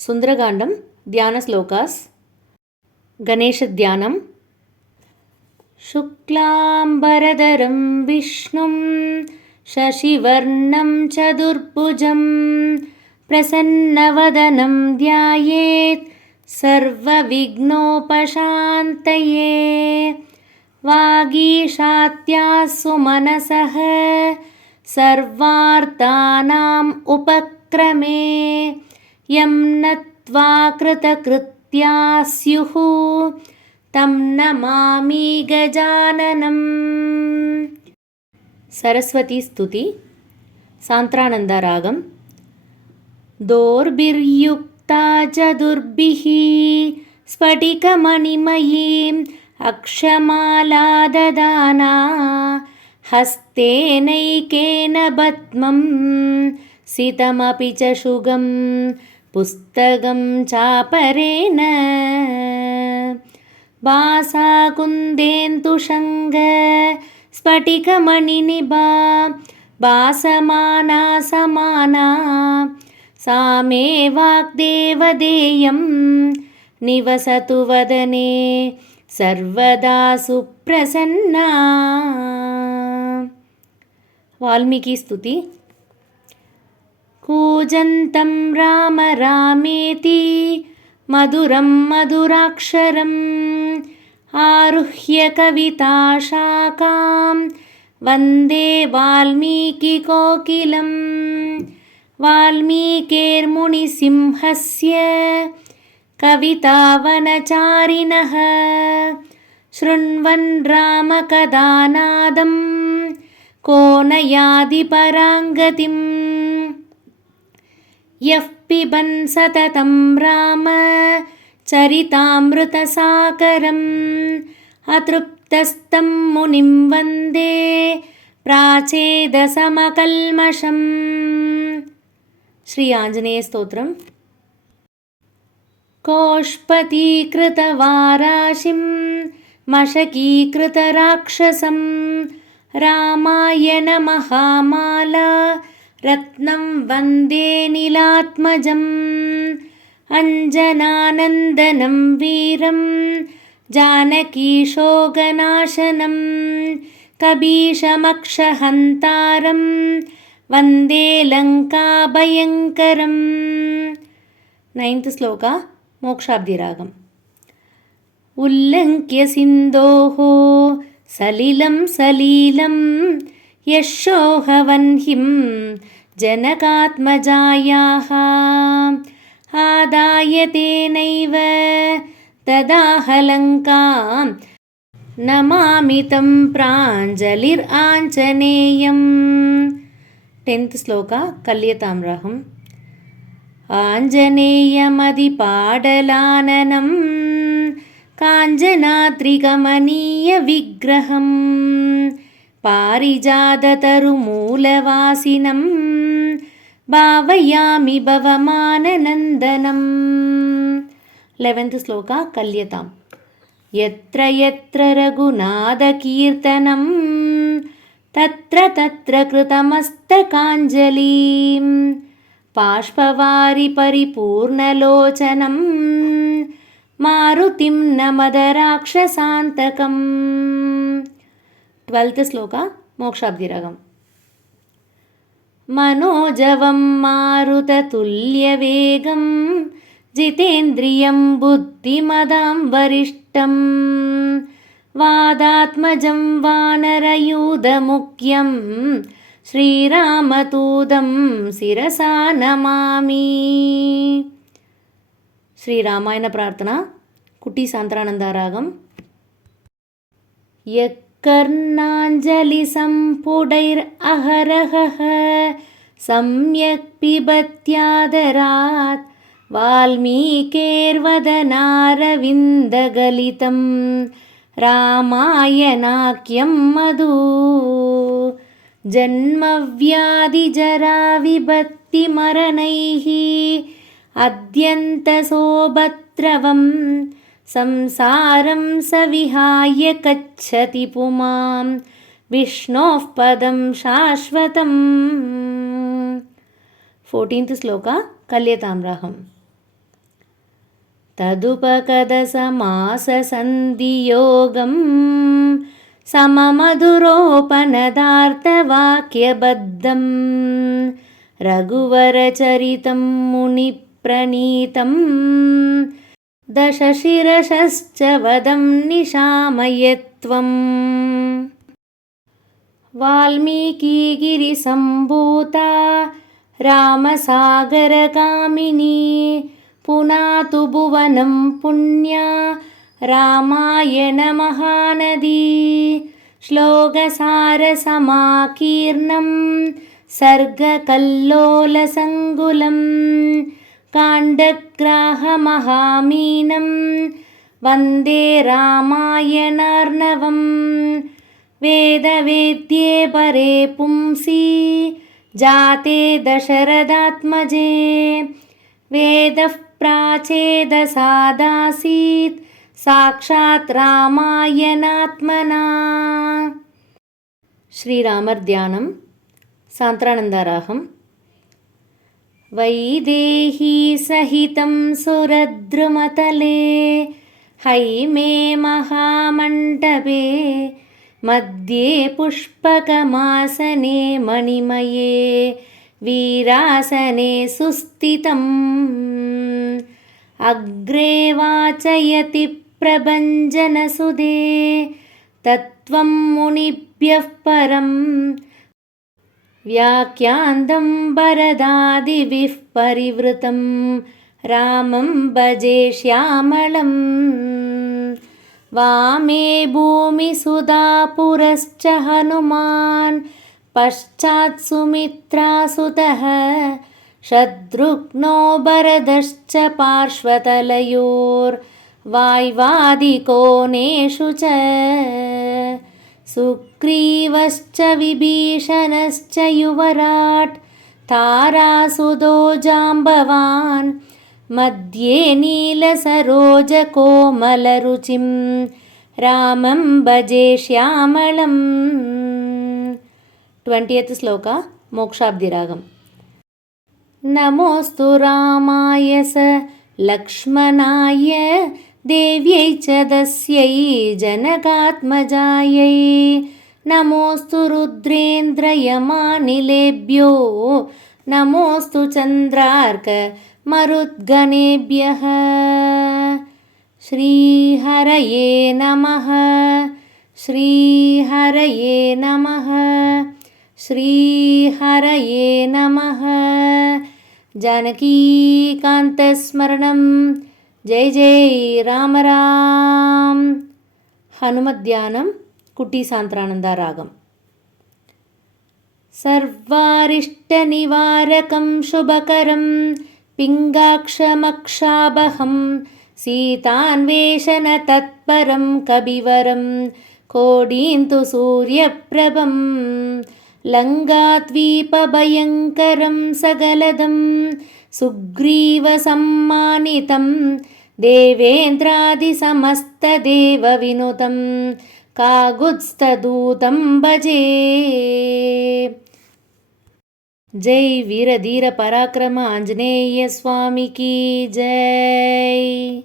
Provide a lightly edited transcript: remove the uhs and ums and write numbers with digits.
సుందరకాండం ధ్యాన శ్లోకాస్. గణేశ ధ్యానం. శుక్లాంబరధరం విష్ణుం శశివర్ణం చతుర్భుజం ప్రసన్నవదనం ధ్యాయేత్ సర్వవిఘ్నోపశాంతయే. వాగీషాత్యాసు మనసః సర్వార్థానాం ఉపక్రమే యం నత్వా కృతకృత్యా స్యుః తం నమామి గజాననం. సరస్వతీ స్తుతి. సాంత్రానంద రాగం. దోర్భిర్యుక్తా చతుర్భిః స్ఫటికమణిమయీం అక్షమాలా దదానా హస్తేనైకేన పద్మం సితమపి చ శుగం పుస్తకం చాపరేణ భాసాకుందేంతుషంగ స్ఫటికమణినిభా భాసమానా సమానా సా మే వాగ్దేవదేయం నివసతు వదనే సర్వదా సుప్రసన్నా. వాల్మీకి స్తుతి. కూజంతం రామ రామేతి మధురం మధురాక్షరం ఆరుహ్య కవితాశాఖాం వందే వాల్మీకికోకిలం. వాల్మీకేర్మునిసింహస్య కవితావనచారిణః శృణ్వన్ రామకథానాదం కో న యాతి పరాంగతిం. యః పిబన్ సతతం రామ చరితామృతసాగరం అతృప్తస్తం మునిం వందే ప్రాచేదసమకల్మషం. శ్రీ ఆంజనేయ స్తోత్రం. కోష్పతీకృతవారాశిం మశకీకృతరాక్షసం రామాయణ మహామాలా రత్నం వందే నీలాత్మజం. అంజనానందనం వీరం జానకీశోకనాశనం కబీషమక్షహంతారం వందే లంకాభయంకరం. 9th శ్లోక. మోక్షాబ్ది రాగం. ఉల్లంఘ్య సింధోః సలిలం సలీలం యశోహవన్హిం జనకాత్మజాయాః ఆదాయ తేనైవ తదాహలంకాం నమామి తం ప్రాంజలిరాంజనేయం. 10th శ్లోక. కల్యతామ్రాహం. ఆంజనేయమదిపాడలాననం కాంజనాద్రికమనీయ విగ్రహం పారిజాతతరుమూలవాసినం భావయామి భవమాననందనం. 11th శ్లోక. కల్యతాం. యత్ర యత్ర రఘునాథకీర్తనం తత్ర తత్ర కృతమస్తకాంజలిం బాష్పవారి పరిపూర్ణలోచనం మారుతిం నమద రాక్షసాంతకం. 12th శ్లోక. మోక్షాబ్ది రాగం. మనోజవం మారుతతుల్యవేగం జితేంద్రియం బుద్ధిమదాం వరిష్టం వాదాత్మజం వానరయూధముఖ్యం శ్రీరామదూతం శిరసా నమామి. శ్రీరామాయణ ప్రార్థన. కుట్టి సాంత్రానంద రాగం. యకర్ణాంజలి సంపుడైర్ అహరహః సమ్యక్ పిబత్యాదరాత్ వాల్మీకేర్వదనారవిందగలితం రామాయణాఖ్యం మధు జన్మవ్యాధిజరావిభక్తిమరణైః అద్యంతసోభద్రవం సంసారం సవిహాయ గచ్చతి పుమాం విష్ణోః పదం శాశ్వతం. 14th శ్లోక. కల్యతామ్రాహం. तदुपकदसमाससन्धियोगं सममधुरोपनदार्थवाक्यबद्धं रघुवरचरितं मुनिप्रणीतं दशशिरसश्च वदं निशामयत्वम् वाल्मीकिगिरिसम्भूता रामसागरगामिनी पुनातु भुवनं पुण्या रामायणमहानदी श्लोकसारसमाकीर्णं सर्गकल्लोलसङ्कुलं काण्डग्राहमहामीनं वन्दे रामायणार्णवम् वेदवेद्ये परे पुंसि जाते दशरथात्मजे वेदः प्राचेदसादासीत् साक्षात् रामायणात्मना। श्रीरामर्ध्यानं सान्त्रानन्दरागं। वैदेही सहितं सुरद्रुमतले हैमे महामण्डपे मध्ये पुष्पकमासने मणिमये वीरासने सुस्थितम् अग्रे वाचयति प्रभञ्जनसुधे तत्त्वं मुनिभ्यः परं व्याख्यान्तं भरदादिभिः परिवृतं रामं भजे श्यामलम् वामे भूमिसुधापुरश्च हनुमान् पश्चात् सुमित्रासुतः शत्रुघ्नो भरतश्च पार्श्वतलयोर्वाय्वादिकोणेषु च सुग्रीवश्च विभीषणश्च युवराट् तारासुतो जाम्बवान् मध्ये नीलसरोजकोमलरुचिं रामं भजे श्यामलम्। 20th श्लोक मोक्षाब्धिरागम्। नमोऽस्तु रामाय स लक्ष्मणाय देव्यै च दस्यै जनकात्मजायै नमोऽस्तु रुद्रेन्द्रयमानिलेभ्यो नमोऽस्तु चन्द्रार्कमरुद्गणेभ्यः। श्रीहरये नमः श्रीहरये नमः श्रीहरये नमः। जानकीकान्तस्मरणं जय जय राम राम। हनुमद्ध्यानं कुटी सान्त्रानन्दरागम्। सर्वारिष्टनिवारकं शुभकरं पिङ्गाक्षमक्षाबहं सीतान्वेषणतत्परं कविवरं कोडीन्तु सूर्यप्रभं लङ्काद्वीपभयङ्करं सकलदं सुग्रीवसम्मानितं देवेन्द्रादिसमस्तदेवविनुतं काकुत्स्थदूतं भजे। जय वीर धीर पराक्रम आंजनेय स्वामी की जय।